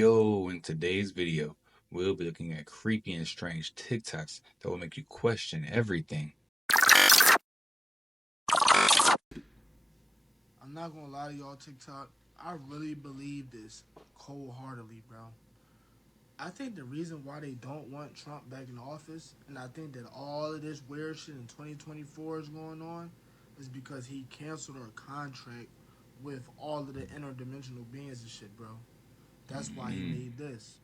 Yo, in today's video, we'll be looking at creepy and strange TikToks that will make you question everything. I'm not gonna lie to y'all, TikTok. I really believe this cold-heartedly, bro. I think the reason why they don't want Trump back in office, and I think that all of this weird shit in 2024 is going on, is because he canceled our contract with all of the interdimensional beings and shit, bro. That's why he made this.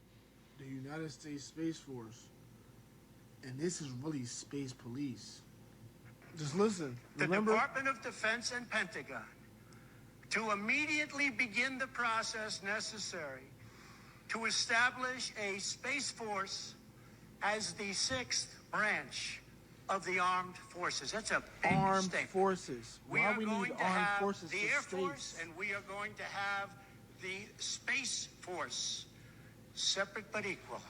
The United States Space Force. And this is really space police. Just listen. Remember? The Department of Defense and Pentagon to immediately begin the process necessary to establish a Space Force as the sixth branch of the armed forces. That's a big armed statement. Forces. Why we need armed forces the for Air space? Force, and we are going to have the Space Force, separate but equal.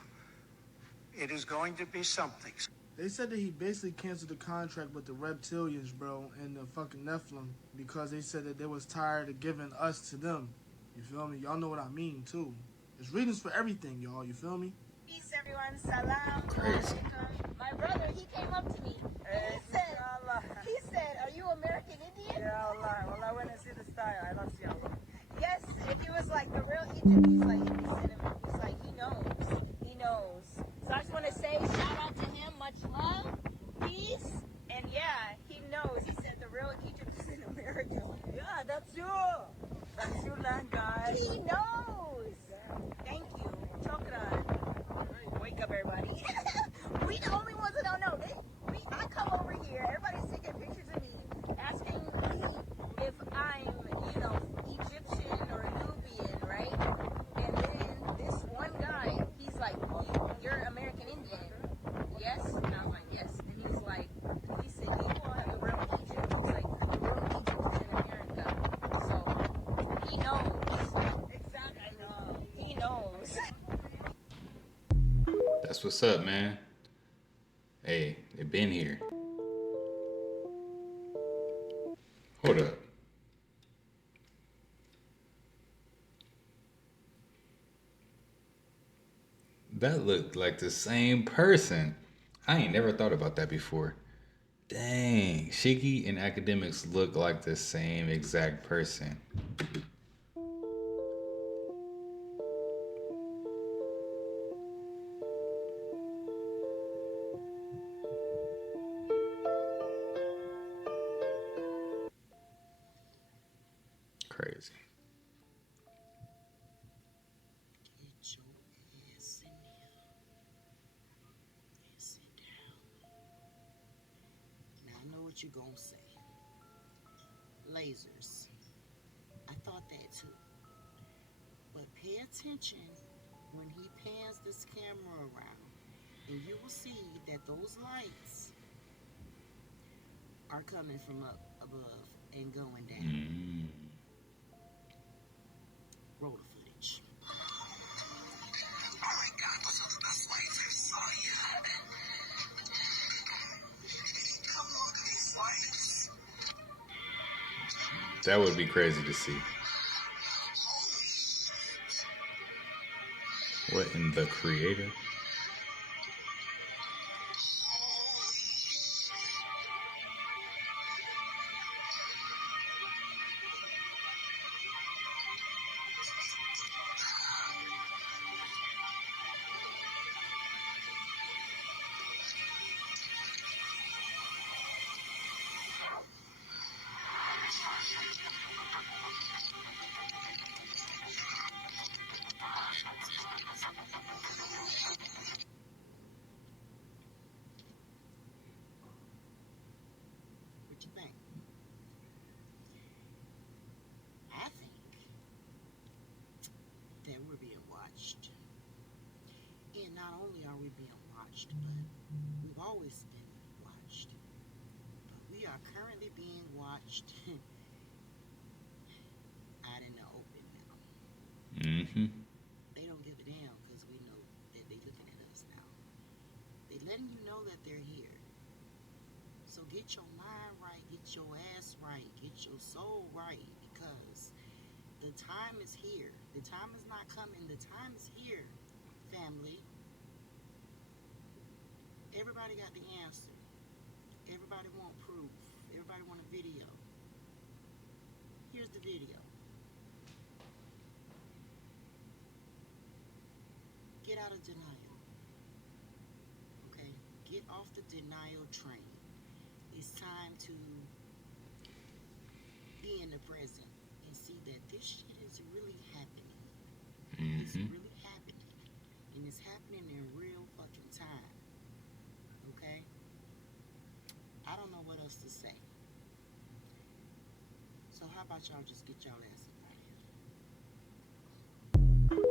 It is going to be something. They said that he basically canceled the contract with the reptilians, bro, and the fucking Nephilim, because they said that they was tired of giving us to them. You feel me? Y'all know what I mean, too. There's reasons for everything, y'all. You feel me? Peace, everyone. Salam. My brother, he came up to me. He said, are you American Indian? Yeah, Allah. Well, I went and see the star. I love you, Allah. Yes, and he was like the real Egypt. He's like, he knows. He knows. So I just want to say, shout out to him. Much love, peace, and yeah, he knows. He said the real Egypt is in America. Yeah, that's you. That's your land, guys. He knows. Thank you. Chokran. Wake up, everybody. We the only ones that don't know. I come over here, everybody's taking pictures of me, asking me if I'm, Egyptian or Nubian, right? And then this one guy, he's like, you're American Indian. Yes? And I was like, yes. And he said, you are the real Egypt. He's like, the real Egypt is in America. So, he knows. Exactly. He knows. That's what's up, man. Hey, they been here. Hold up. That looked like the same person. I ain't never thought about that before. Dang, Shiggy and academics look like the same exact person. Crazy. Get your ass in here and sit down. Now, I know what you're going to say. Lasers. I thought that too. But pay attention when he pans this camera around, and you will see that those lights are coming from up above and going down. Roll the footage. Oh my God, those are the best lights I saw yet. Come on, these lights. That would be crazy to see. What in the creator? What you think? I think that we're being watched. And not only are we being watched, but we've always been watched. But we are currently being watched out in the open now. They don't give a damn because we know that they're looking at us now. They're letting you know that they're here. So get your mind right, get your ass right, get your soul right, because the time is here. The time is not coming. The time is here, family. Everybody got the answer. Everybody want proof. Everybody want a video. Here's the video. Get out of denial. Okay? Get off the denial train. It's time to be in the present and see that this shit is really happening. It's really happening. And it's happening in real fucking time. Okay? I don't know what else to say. So how about y'all just get y'all ass up out of here?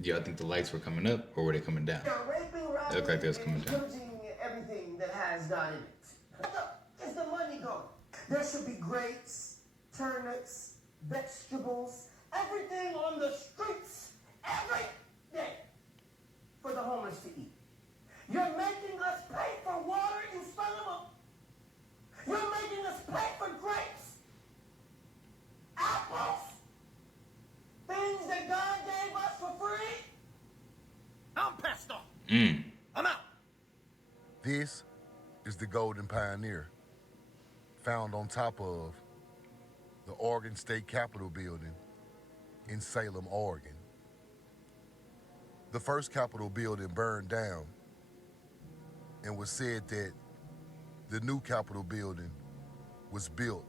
Do y'all think the lights were coming up or were they coming down? They look like they was coming down. Including everything that has God in it. Where's the money going? There should be grapes, turnips, vegetables, everything on the streets every day for the homeless to eat. You're making us pay for water instead of You're making us pay for grapes, apples, things that God gave us for free. I'm pissed off. I'm out. This is the Golden Pioneer, found on top of the Oregon State Capitol building in Salem, Oregon. The first Capitol building burned down and was said that the new Capitol building was built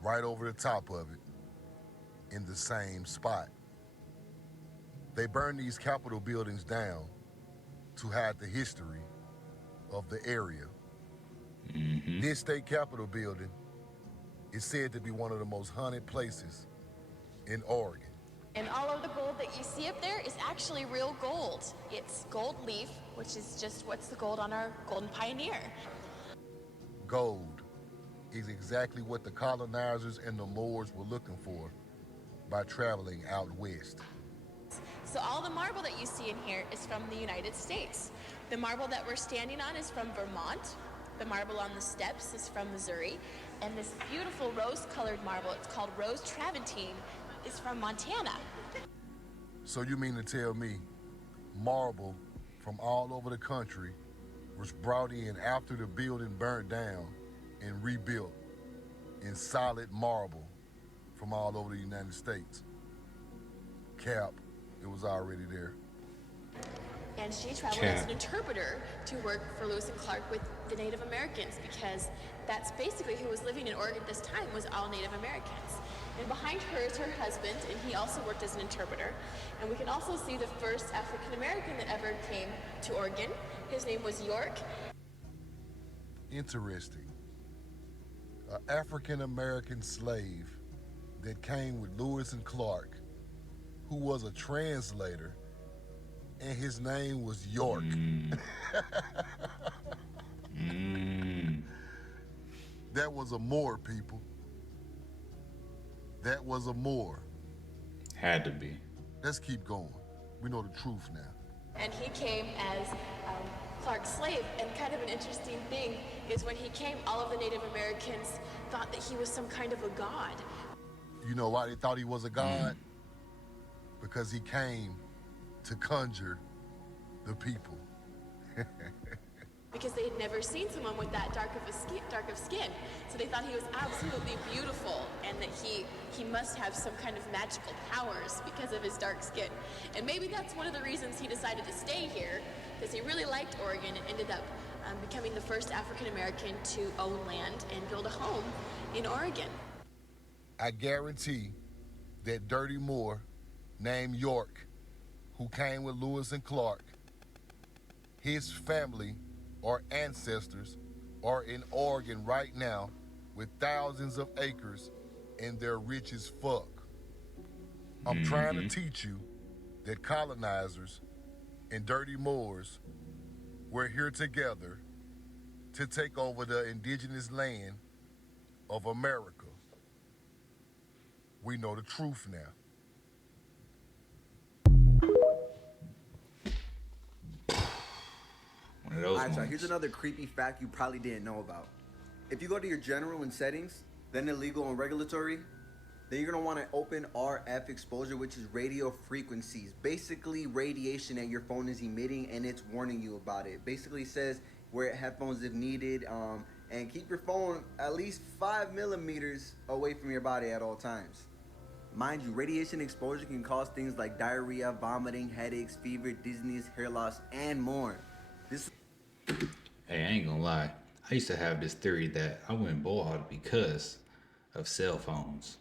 right over the top of it in the same spot. They burned these Capitol buildings down to hide the history of the area. This state Capitol building is said to be one of the most haunted places in Oregon. And all of the gold that you see up there is actually real gold. It's gold leaf, which is just what's the gold on our Golden Pioneer. Gold is exactly what the colonizers and the Moors were looking for by traveling out west. So all the marble that you see in here is from the United States. The marble that we're standing on is from Vermont. The marble on the steps is from Missouri. And this beautiful rose-colored marble, it's called rose travertine, is from Montana. So you mean to tell me marble from all over the country was brought in after the building burned down and rebuilt in solid marble from all over the United States? Cap, it was already there. And she traveled as an interpreter to work for Lewis and Clark with the Native Americans, because that's basically who was living in Oregon at this time, was all Native Americans. And behind her is her husband, and he also worked as an interpreter. And we can also see the first African American that ever came to Oregon. His name was York. Interesting. An African American slave that came with Lewis and Clark, who was a translator, and his name was York. That was a Moor, people. That was a Moor. Had to be. Let's keep going. We know the truth now. And he came as Clark's slave. And kind of an interesting thing is when he came, all of the Native Americans thought that he was some kind of a god. You know why they thought he was a god? Because he came to conjure the people. Because they had never seen someone with that dark of skin. So they thought he was absolutely beautiful, and that he must have some kind of magical powers because of his dark skin. And maybe that's one of the reasons he decided to stay here, because he really liked Oregon and ended up becoming the first African American to own land and build a home in Oregon. I guarantee that dirty Moor named York, who came with Lewis and Clark, his family or ancestors are in Oregon right now with thousands of acres and they're rich as fuck. I'm trying to teach you that colonizers and dirty Moors were here together to take over the indigenous land of America. We know the truth now. One of those Alright, so moments. here's another creepy fact you probably didn't know about. If you go to your general and settings, then illegal and regulatory, Then you're gonna want to open RF exposure, which is radio frequencies. Basically, radiation that your phone is emitting, and it's warning you about it. Basically, says wear headphones if needed, and keep your phone at least 5 millimeters away from your body at all times. Mind you, radiation exposure can cause things like diarrhea, vomiting, headaches, fever, dizziness, hair loss, and more. This Hey, I ain't gonna lie. I used to have this theory that I went bald because of cell phones.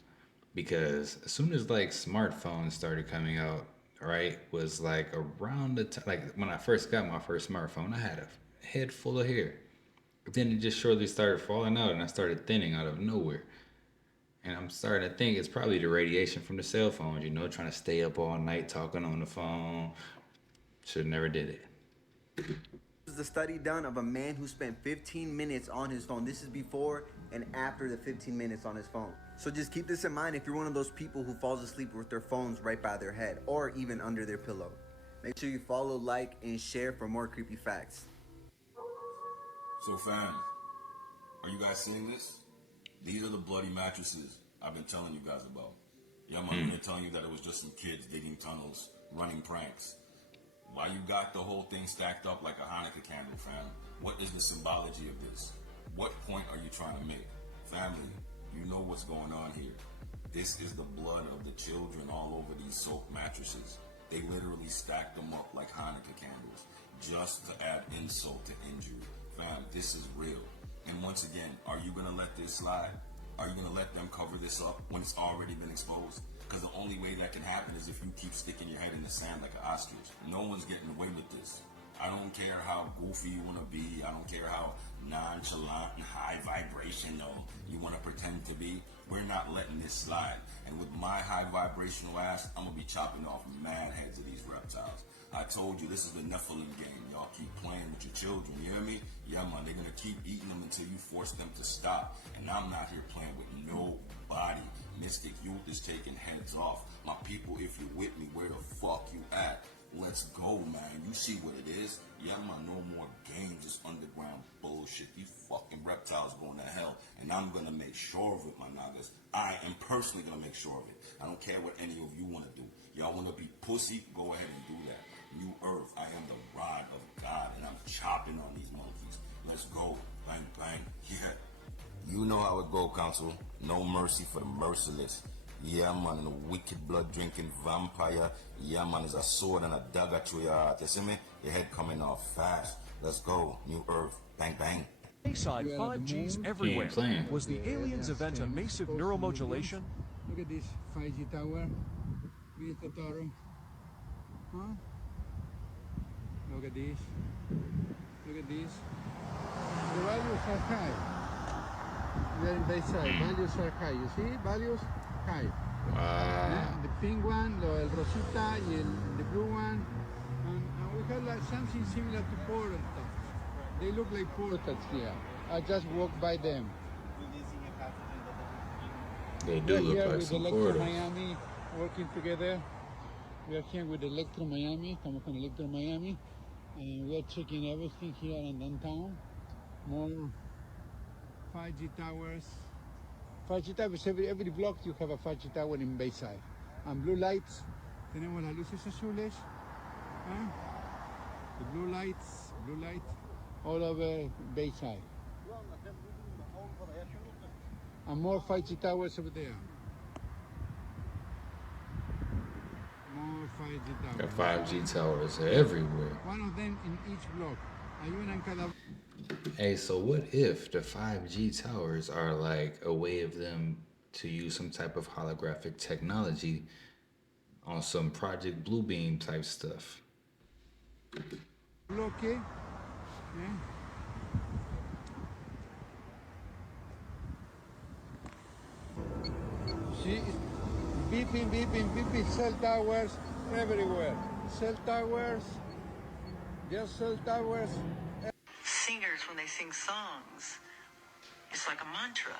Because as soon as like smartphones started coming out, right, was like around the time, like when I first got my first smartphone, I had a head full of hair. But then it just shortly started falling out and I started thinning out of nowhere. And I'm starting to think it's probably the radiation from the cell phones, trying to stay up all night talking on the phone. Should have never did it. is a study done of a man who spent 15 minutes on his phone. This is before and after the 15 minutes on his phone. So just keep this in mind if you're one of those people who falls asleep with their phones right by their head or even under their pillow. Make sure you follow, like, and share for more creepy facts. So fam, are you guys seeing this? These are the bloody mattresses I've been telling you guys about. Yeah, man, they're telling you that it was just some kids digging tunnels, running pranks. Why you got the whole thing stacked up like a Hanukkah candle, fam? What is the symbology of this? What point are you trying to make? Family, you know what's going on here. This is the blood of the children all over these soap mattresses. They literally stacked them up like Hanukkah candles just to add insult to injury. Fam, this is real. And once again, are you gonna let this slide? Are you gonna let them cover this up when it's already been exposed? Because the only way that can happen is if you keep sticking your head in the sand like an ostrich. No one's getting away with this. I don't care how goofy you want to be. I don't care how nonchalant and high vibrational you want to pretend to be. We're not letting this slide. And with my high vibrational ass, I'm going to be chopping off mad heads of these reptiles. I told you, this is the Nephilim game. Y'all keep playing with your children, you hear me? Yeah, man, they're going to keep eating them until you force them to stop. And I'm not here playing with nobody. Mystic Youth is taking heads off. My people, if you're with me, where the fuck you at? Let's go, man. You see what it is? Yeah, man, no more games, this underground bullshit. These fucking reptiles going to hell. And I'm going to make sure of it, my niggas. I am personally going to make sure of it. I don't care what any of you want to do. Y'all want to be pussy? Go ahead and do that. New Earth, I am the rod of God, and I'm chopping on these monkeys. Let's go. Bang, bang. Yeah. You know how it go, Council. No mercy for the merciless. Yeah, man, a wicked blood-drinking vampire. Yeah, man, is a sword and a dagger to your heart. You see me? Your head coming off fast. Let's go. New Earth. Bang, bang. Wayside 5Gs He everywhere. ain't playing. Was the aliens' event a massive neuromodulation? Look at this 5G tower. Beautiful Toro. Huh? Look at this. Look at this. The values are high. We are in Bayside. Values are high. You see? Values high. Wow. The pink one, el rosita, y the blue one. And we have like something similar to portals. They look like portals here. I just walked by them. They do We are look here like with some Electro portals. Miami working together. We are here with Electro Miami. Estamos con Electro Miami. And we are checking everything here in downtown. More 5G towers. 5G towers, every block you have a 5G tower in Bayside. And blue lights. Tenemos las luces azules. ¿Ah? The blue light, all over Bayside. And more 5G towers over there. More 5G Got towers. 5G towers everywhere. One of them in each block. Hay una en cada. Hey, so what if the 5G towers are like a way of them to use some type of holographic technology on some Project Bluebeam type stuff? Bloque. See, beeping, cell towers everywhere. Cell towers, just cell towers. Singers, when they sing songs, it's like a mantra.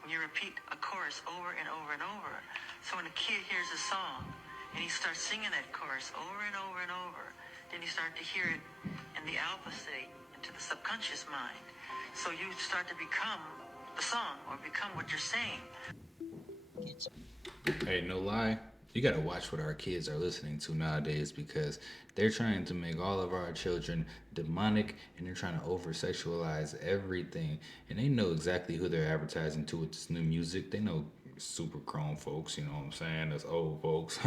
When you repeat a chorus over and over and over. So when a kid hears a song and he starts singing that chorus over and over and over, then you start to hear it in the alpha state, into the subconscious mind. So you start to become the song or become what you're saying. Hey, no lie. You gotta watch what our kids are listening to nowadays because they're trying to make all of our children demonic and they're trying to over sexualize everything. And they know exactly who they're advertising to with this new music. They know super grown folks, you know what I'm saying? That's old folks.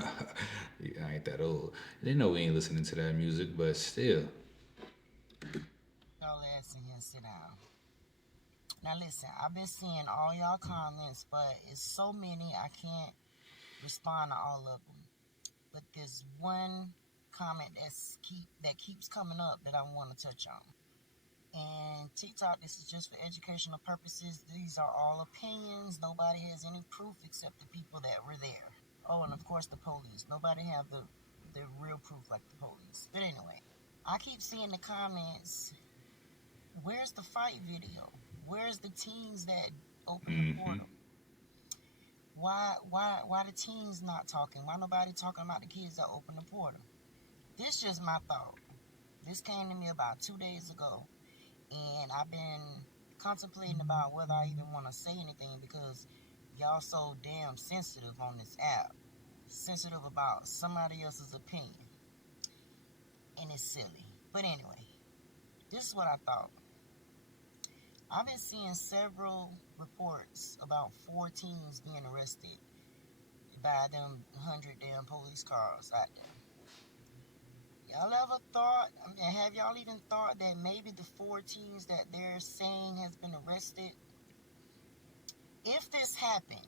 Yeah, I ain't that old. They know we ain't listening to that music, but still. Y'all ass in here and sit down. Now listen, I've been seeing all y'all comments, but it's so many I can't respond to all of them. But there's one comment that keeps coming up that I want to touch on. And TikTok, this is just for educational purposes. These are all opinions. Nobody has any proof except the people that were there. Oh, and of course the police. Nobody have the real proof like the police. But anyway, I keep seeing the comments. Where's the fight video? Where's the teens that opened the Mm-hmm. portal? Why the teens not talking? Why nobody talking about the kids that opened the portal? This just my thought. This came to me about 2 days ago, and I've been contemplating about whether I even want to say anything because y'all so damn sensitive on this app. Sensitive about somebody else's opinion, and it's silly. But anyway, this is what I thought. I've been seeing several reports about 4 teens being arrested by them 100 damn police cars out there. Y'all ever thought, have y'all even thought that maybe the 4 teens that they're saying has been arrested, if this happened,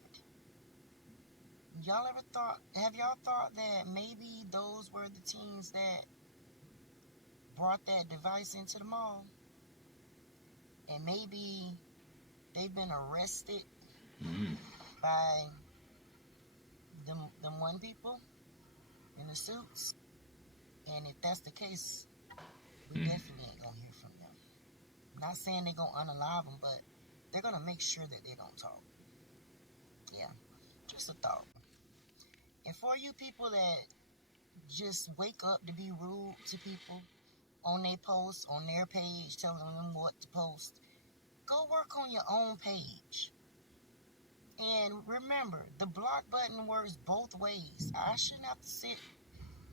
have y'all thought that maybe those were the teens that brought that device into the mall? And maybe they've been arrested by them one people in the suits? And if that's the case, we definitely ain't gonna hear from them. Not saying they're gonna unalive them, but they're gonna make sure that they don't talk. Yeah, just a thought. And for you people that just wake up to be rude to people on their posts, on their page, telling them what to post, go work on your own page. And remember, the block button works both ways. I shouldn't have to sit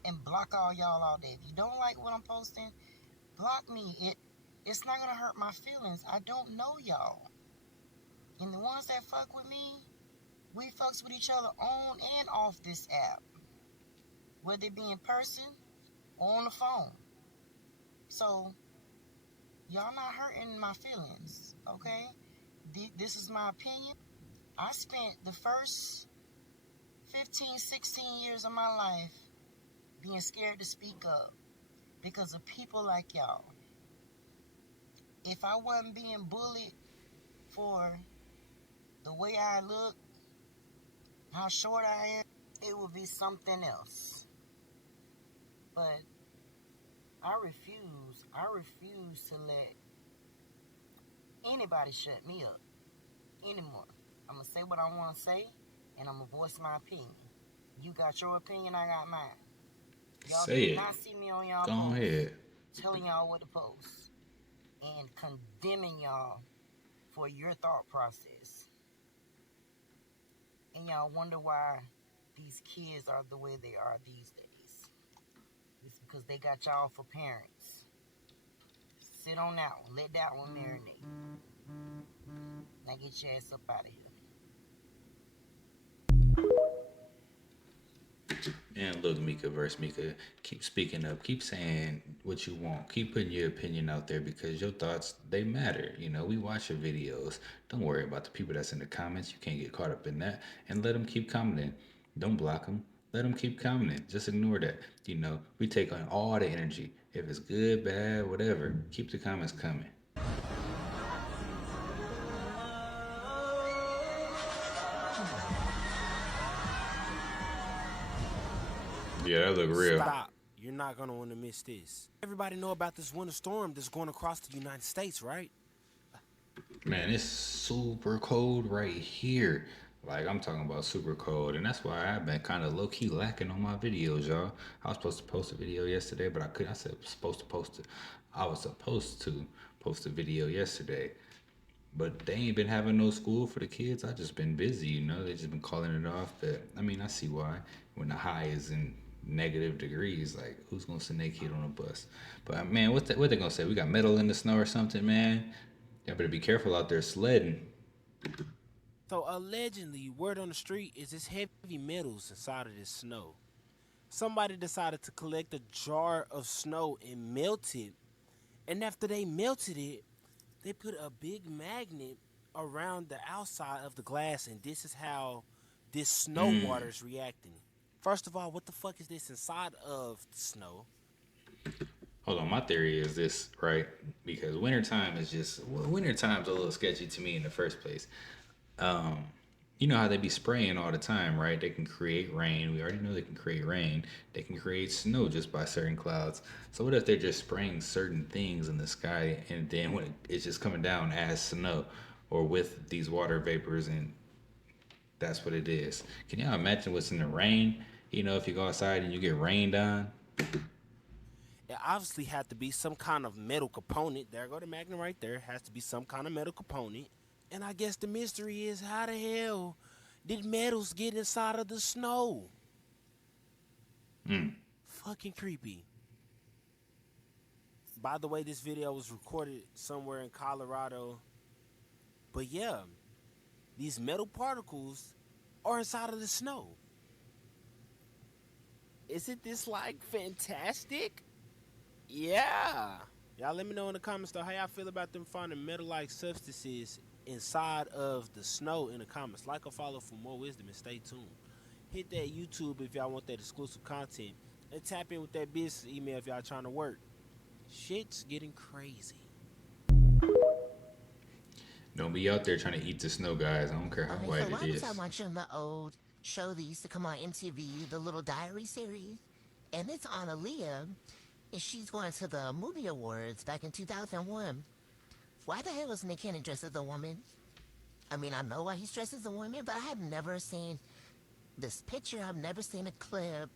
and block all y'all all day. If you don't like what I'm posting, block me. It's not gonna hurt my feelings. I don't know y'all. And the ones that fuck with me, we fucks with each other on and off this app. Whether it be in person or on the phone. So y'all not hurting my feelings, okay? This is my opinion. I spent the first 15, 16 years of my life being scared to speak up because of people like y'all. If I wasn't being bullied for the way I look, how short I am, it would be something else. But I refuse to let anybody shut me up anymore. I'm going to say what I want to say, and I'm going to voice my opinion. You got your opinion, I got mine. Y'all Say better it. not see me on y'all Go posts ahead. telling y'all what to post and condemning y'all for your thought process. And y'all wonder why these kids are the way they are these days. It's because they got y'all for parents. Sit on that one. Let that one marinate. Now get your ass up out of here. And look, Mika versus Mika, keep speaking up. Keep saying what you want. Keep putting your opinion out there because your thoughts, they matter. You know, we watch your videos. Don't worry about the people that's in the comments. You can't get caught up in that. And let them keep commenting. Don't block them. Let them keep commenting. Just ignore that. You know, we take on all the energy. If it's good, bad, whatever, keep the comments coming. Yeah, that look real. Stop. You're not going to want to miss this. Everybody know about this winter storm that's going across the United States, right? Man, it's super cold right here. Like I'm talking about super cold, and that's why I've been kind of low key lacking on my videos, y'all. I was supposed to post a video yesterday, but I couldn't. I said supposed to post it. I was supposed to post a video yesterday, But they ain't been having no school for the kids. I just been busy, you know. They just been calling it off. But I mean, I see why. When the high is in negative degrees, like who's gonna send their kid on a bus? But man, what they gonna say? We got metal in the snow or something, man? Y'all better be careful out there sledding. So allegedly, word on the street is this heavy metals inside of this snow. Somebody decided to collect a jar of snow and melt it, and after they melted it, they put a big magnet around the outside of the glass, and this is how this snow water is reacting. First of all, what the fuck is this inside of the snow? Hold on, my theory is this, right? Because wintertime is just wintertime's a little sketchy to me in the first place. Um, you know how they be spraying all the time, right? They can create rain. We already know they can create rain. They can create snow just by certain clouds. So what if they're just spraying certain things in the sky, and then when it's just coming down as snow, or with these water vapors, and that's what it is. Can y'all imagine what's in the rain? You know, if you go outside and you get rained on. It obviously had to be some kind of metal component. There go the magnet right there. It has to be some kind of metal component. And I guess the mystery is how the hell did metals get inside of the snow? Fucking creepy. By the way, this video was recorded somewhere in Colorado. But yeah, these metal particles are inside of the snow. Isn't this like fantastic? Yeah. Y'all let me know in the comments though how y'all feel about them finding metal-like substances inside of the snow in the comments. Like or follow for more wisdom and stay tuned. Hit that YouTube if y'all want that exclusive content. And tap in with that business email if y'all trying to work. Shit's getting crazy. Don't be out there trying to eat the snow, guys. I don't care how Okay, white so it why was I is. watching the old show that used to come on MTV, the Little Diary series? And it's on Aaliyah, and she's going to the movie awards back in 2001. Why the hell is Nick Cannon dressed as a woman? I mean, I know why he's dressed as a woman, but I have never seen this picture. I've never seen a clip.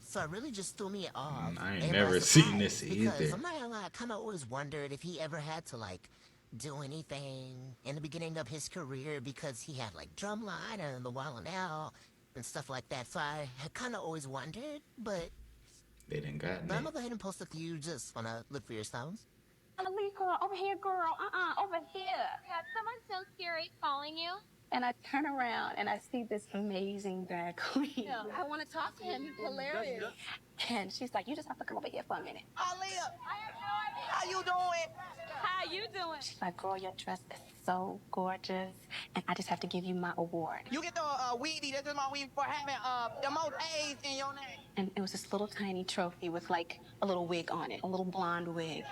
So it really just threw me off I ain't and by never seen this surprise because either. I'm not gonna lie, I kind of always wondered if he ever had to like do anything in the beginning of his career because he had like Drumline and the Wild 'N Out and stuff like that. So I had kind of always wondered, They didn't got but I'm Nick. gonna go ahead and post it for you just wanna look for your sounds. Girl, over here, girl. Over here. Had someone so scary calling you? And I turn around and I see this amazing drag queen. Yeah, I want to talk to him. He's hilarious. And she's like, you just have to come over here for a minute. Aaliyah, how you doing? How you doing? She's like, girl, your dress is so gorgeous, and I just have to give you my award. You get the weedy. This is my weed for having the most A's in your name. And it was this little tiny trophy with like a little wig on it, a little blonde wig.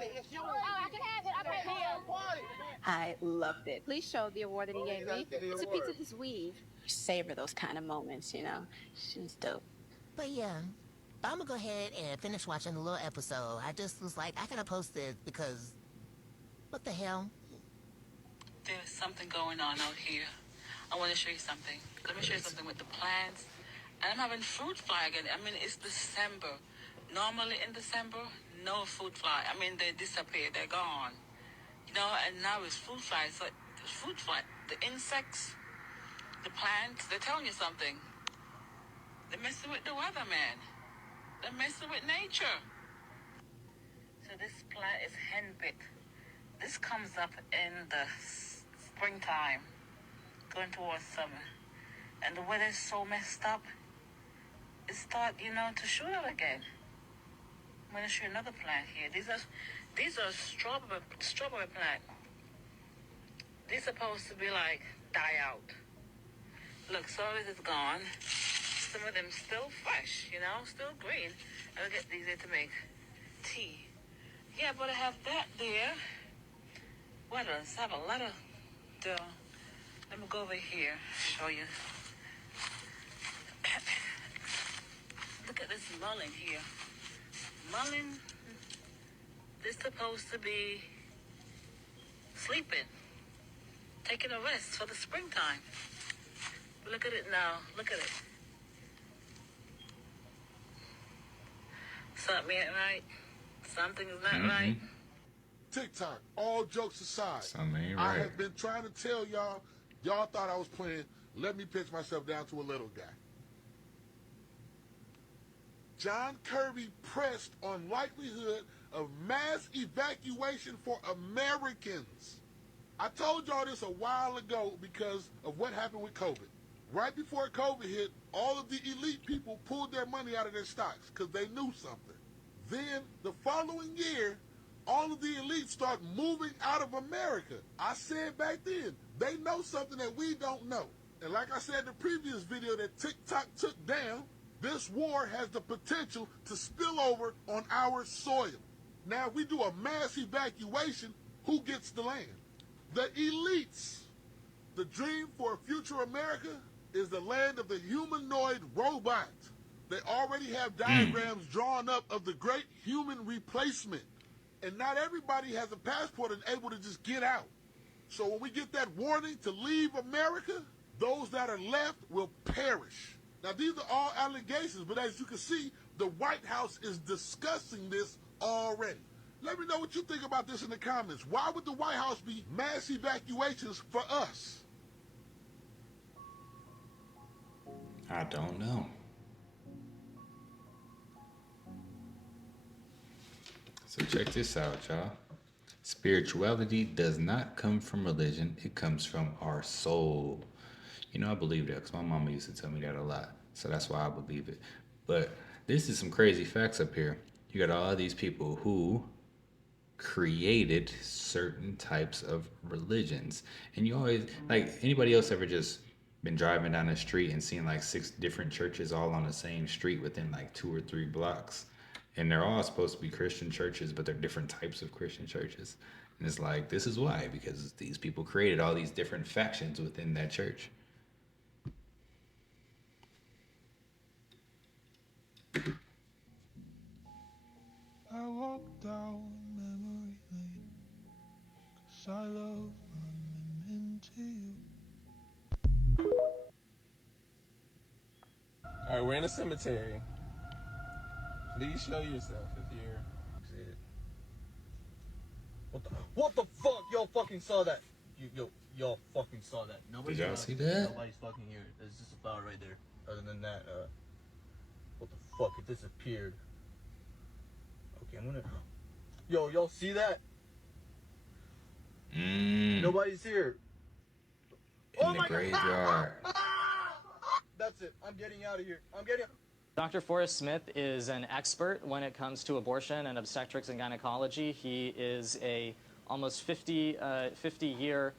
It's yours. Oh, I can have it. I can have it. I loved it. Please show the award that he gave me. It's a piece of his weave. Savor those kind of moments, you know. She's dope. But yeah, I'm gonna go ahead and finish watching the little episode. I just was like, I gotta post this because what the hell? There's something going on out here. I want to show you something. Let me show you something with the plants. And I'm having fruit fly again. I mean, it's December. Normally in December, no fruit fly. I mean, they disappear. They're gone. You know, and now it's fruit fly. So the fruit fly, the insects, the plants, they're telling you something. They're messing with the weather, man. They're messing with nature. So this plant is henbit. This comes up in the springtime, going towards summer. And the weather's so messed up, it start, to shoot up again. I'm gonna show you another plant here. These are strawberry plant. They're supposed to be like die out. Look, some of it is gone. Some of them still fresh, still green. I'll get these here to make tea. Yeah, but I have that there. What else? I have a lot of let me go over here, show you. Look at this mullein here. Mullein is supposed to be sleeping, taking a rest for the springtime. But look at it now. Look at it. Something ain't right. Something is not right. TikTok, all jokes aside, Something ain't I right. have been trying to tell y'all, y'all thought I was playing. Let me pitch myself down to a little guy. John Kirby pressed on likelihood of mass evacuation for Americans. I told y'all this a while ago because of what happened with COVID. Right before COVID hit, all of the elite people pulled their money out of their stocks because they knew something. Then, the following year, all of the elites start moving out of America. I said back then, they know something that we don't know. And like I said in the previous video that TikTok took down, this war has the potential to spill over on our soil. Now, if we do a mass evacuation, who gets the land? The elites. The dream for a future America is the land of the humanoid robot. They already have diagrams drawn up of the great human replacement. And not everybody has a passport and able to just get out. So when we get that warning to leave America, those that are left will perish. Now, these are all allegations, but as you can see, the White House is discussing this already. Let me know what you think about this in the comments. Why would the White House be mass evacuations for us? I don't know. So check this out, y'all. Spirituality does not come from religion. It comes from our soul. You know, I believe that because my mama used to tell me that a lot. So that's why I believe it. But this is some crazy facts up here. You got all these people who created certain types of religions. And you always, like, anybody else ever just been driving down the street and seen like 6 different churches all on the same street within like 2 or 3 blocks? And they're all supposed to be Christian churches, but they're different types of Christian churches. And it's like, this is why, because these people created all these different factions within that church. I walk down memory lane, 'cause I love running into you. Alright, we're in a cemetery. Please show yourself if you're... What the fuck? Y'all fucking saw that. Y'all fucking saw that. Did y'all see that? Nobody's fucking here. There's just a flower right there. Other than that, what the fuck? It disappeared. Okay, I'm gonna... Yo, y'all see that? Nobody's here. In the graveyard. That's it. I'm getting out of here. I'm getting... Dr. Forrest Smith is an expert when it comes to abortion and obstetrics and gynecology. He is a almost 50-year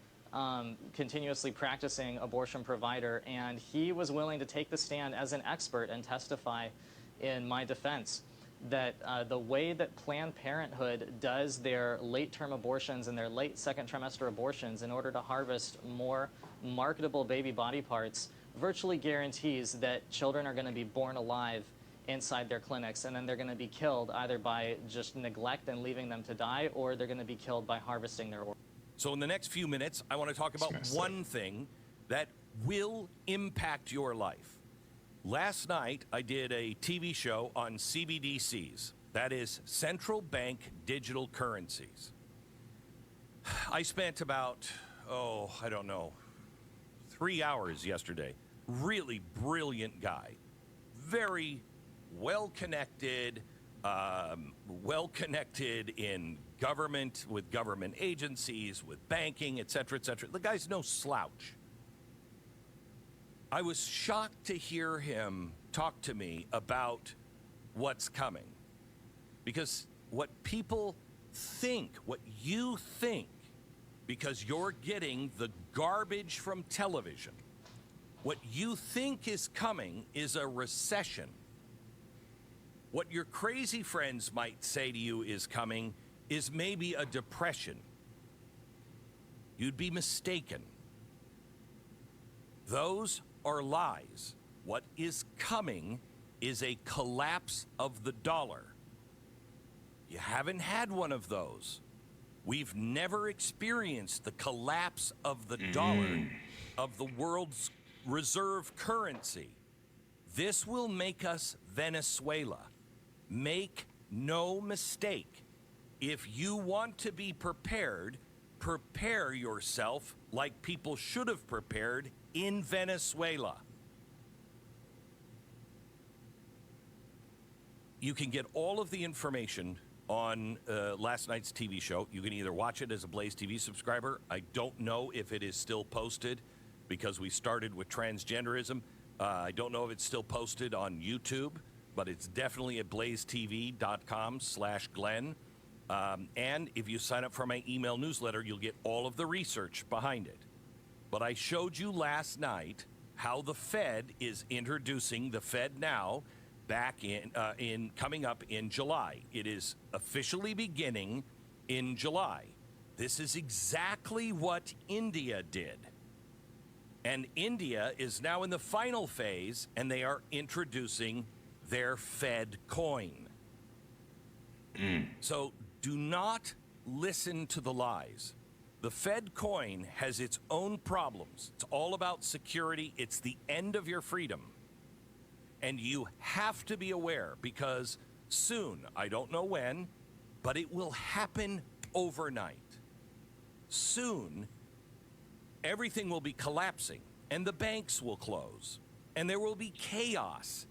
continuously practicing abortion provider, and he was willing to take the stand as an expert and testify in my defense that the way that Planned Parenthood does their late-term abortions and their late second trimester abortions in order to harvest more marketable baby body parts virtually guarantees that children are going to be born alive inside their clinics, and then they're going to be killed either by just neglect and leaving them to die, or they're going to be killed by harvesting their organs. So in the next few minutes, I want to talk about one thing that will impact your life. Last night, I did a TV show on CBDCs. That is central bank digital currencies. I spent about, 3 hours yesterday. Really brilliant guy. Very well-connected in government, with government agencies, with banking, et cetera, et cetera. The guy's no slouch. I was shocked to hear him talk to me about what's coming. Because what people think, what you think, because you're getting the garbage from television, what you think is coming is a recession. What your crazy friends might say to you is coming is maybe a depression. You'd be mistaken. Those are lies. What is coming is a collapse of the dollar. You haven't had one of those. We've never experienced the collapse of the dollar, of the world's reserve currency. This will make us Venezuela. Make no mistake. If you want to be prepared, prepare yourself like people should have prepared in Venezuela. You can get all of the information on last night's TV show. You can either watch it as a Blaze TV subscriber. I don't know if it is still posted because we started with transgenderism. I don't know if it's still posted on YouTube, but it's definitely at blazetv.com/Glenn. And if you sign up for my email newsletter, you'll get all of the research behind it. But I showed you last night how the Fed is introducing the Fed Now back in coming up in July. It is officially beginning in July. This is exactly what India did. And India is now in the final phase, and they are introducing their Fed coin. So do not listen to the lies. The Fed coin has its own problems. It's all about security. It's the end of your freedom. And you have to be aware because soon, I don't know when, but it will happen overnight. Soon, everything will be collapsing and the banks will close and there will be chaos.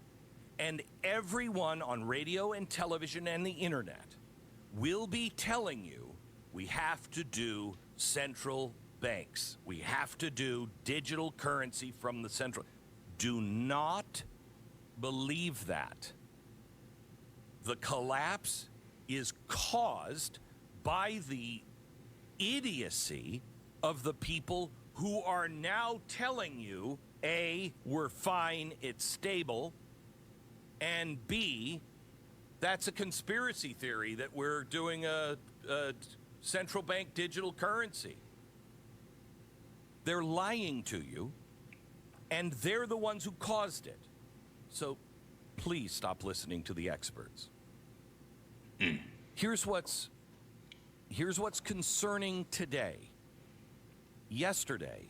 And everyone on radio and television and the internet will be telling you we have to do central banks. We have to do digital currency from the central. Do not believe that. The collapse is caused by the idiocy of the people who are now telling you, A, we're fine, it's stable, and B, that's a conspiracy theory that we're doing a central bank digital currency. They're lying to you, and they're the ones who caused it. So please stop listening to the experts. Here's what's concerning today. Yesterday,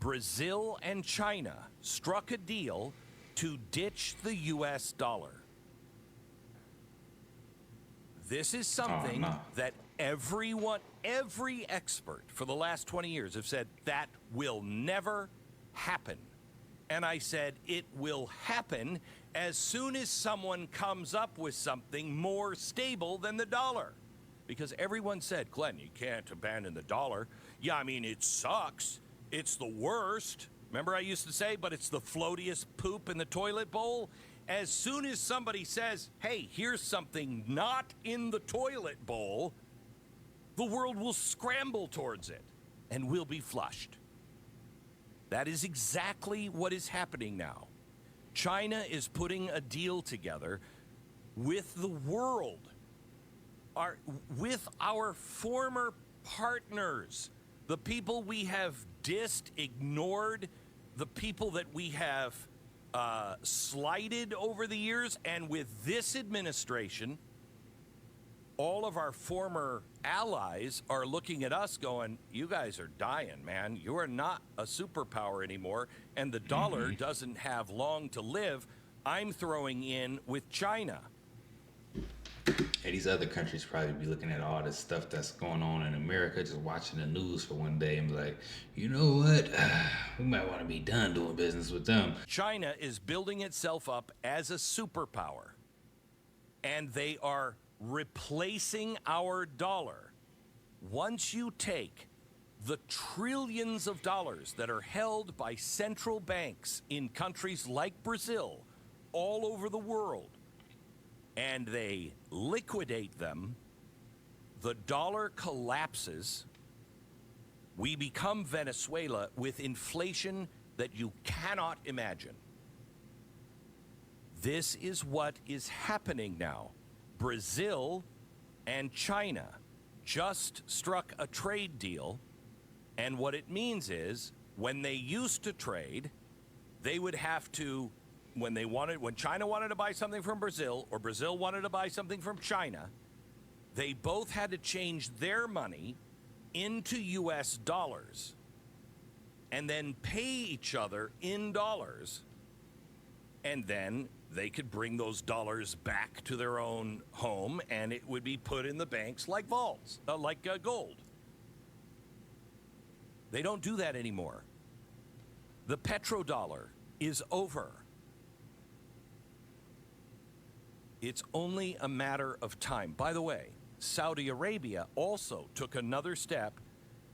Brazil and China struck a deal to ditch the US dollar. This is something that every expert for the last 20 years have said that will never happen. And I said, it will happen as soon as someone comes up with something more stable than the dollar. Because everyone said, Glenn, you can't abandon the dollar. Yeah, I mean, it sucks. It's the worst. Remember I used to say, but it's the floatiest poop in the toilet bowl? As soon as somebody says, hey, here's something not in the toilet bowl, the world will scramble towards it and will be flushed. That is exactly what is happening now. China is putting a deal together with the world, with our former partners, the people we have dissed, ignored, the people that we have slighted over the years, and with this administration, all of our former allies are looking at us going, you guys are dying, man. You are not a superpower anymore, and the dollar doesn't have long to live. I'm throwing in with China. Hey, these other countries probably be looking at all this stuff that's going on in America, just watching the news for one day and be like, you know what? We might want to be done doing business with them. China is building itself up as a superpower, and they are replacing our dollar. Once you take the trillions of dollars that are held by central banks in countries like Brazil, all over the world, and they liquidate them, the dollar collapses. We become Venezuela with inflation that you cannot imagine. This is what is happening now. Brazil and China just struck a trade deal, and what it means is when they used to trade, they would have to, when China wanted to buy something from Brazil or Brazil wanted to buy something from China, they both had to change their money into US dollars and then pay each other in dollars, and then they could bring those dollars back to their own home and it would be put in the banks like vaults, like gold. They don't do that anymore. The petrodollar is over. It's only a matter of time. By the way, Saudi Arabia also took another step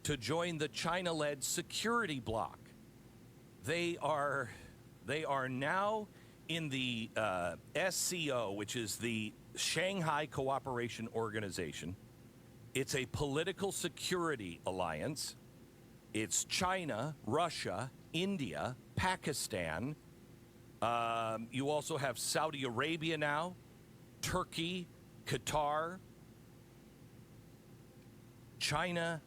to join the China-led security bloc. They are now in the SCO, which is the Shanghai Cooperation Organization. It's a political security alliance. It's China, Russia, India, Pakistan. You also have Saudi Arabia now, Turkey, Qatar. China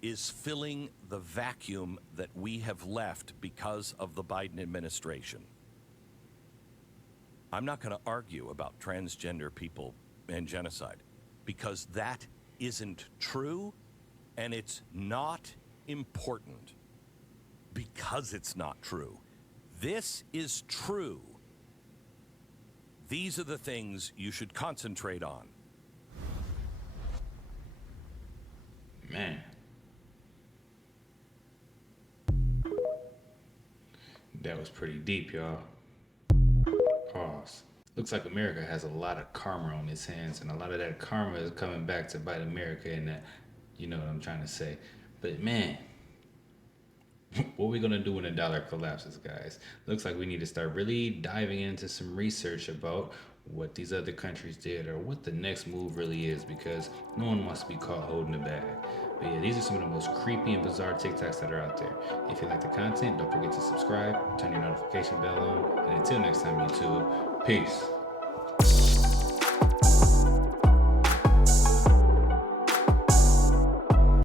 is filling the vacuum that we have left because of the Biden administration. I'm not going to argue about transgender people and genocide because that isn't true and it's not important because it's not true. This is true. These are the things you should concentrate on. Man. That was pretty deep, y'all. Pause. Looks like America has a lot of karma on its hands, and a lot of that karma is coming back to bite America, and that, you know what I'm trying to say. But man, what are we gonna do when the dollar collapses, guys? Looks like we need to start really diving into some research about what these other countries did or what the next move really is, because no one wants to be caught holding the bag. But yeah, these are some of the most creepy and bizarre TikToks that are out there. If you like the content, don't forget to subscribe, turn your notification bell on, and until next time, YouTube, peace.